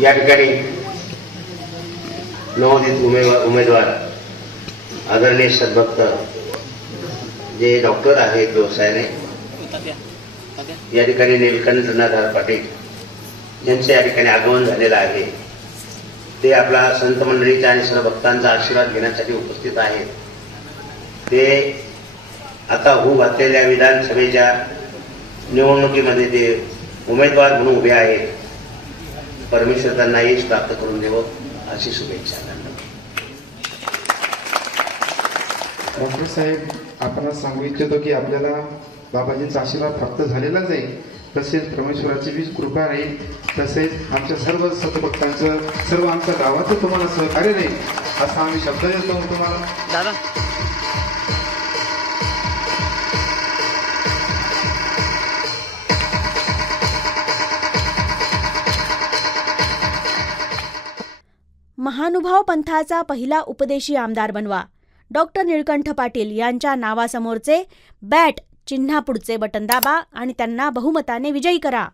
या ठिकाणी नवोदित उमेदवार उमेदवार आदरणीय सद्भक्त जे डॉक्टर आहेत व्यवसायाने या ठिकाणी निलकंठनाथ पाटील यांचं या ठिकाणी आगमन झालेलं आहे. ते आपला संत मंडळीचा आणि सर्व भक्तांचा आशीर्वाद घेण्यासाठी उपस्थित आहेत. ते आता होऊ घातलेल्या विधानसभेच्या निवडणुकीमध्ये ते उमेदवार म्हणून उभे आहेत. परमेश्वर त्यांना यश प्राप्त करून देवं अशी शुभेच्छा डॉक्टर साहेब आपण सांगू इच्छितो की आपल्याला बाबाजींचा आशीर्वाद प्राप्त झालेलाच आहे तसेच परमेश्वराची बी कृपा राहील तसेच आमच्या सर्व सतभक्तांचं सर्व आमच्या गावाचं तुम्हाला सहकार्य राहील असा आम्ही शब्द देतो तुम्हाला. दादा. महानुभाव पंथाचा पहिला उपदेशी आमदार बनवा. डॉक्टर निळकंठ पाटील यांच्या नावासमोरचे बॅट चिन्हापुढचे बटन दाबा आणि त्यांना बहुमताने विजयी करा.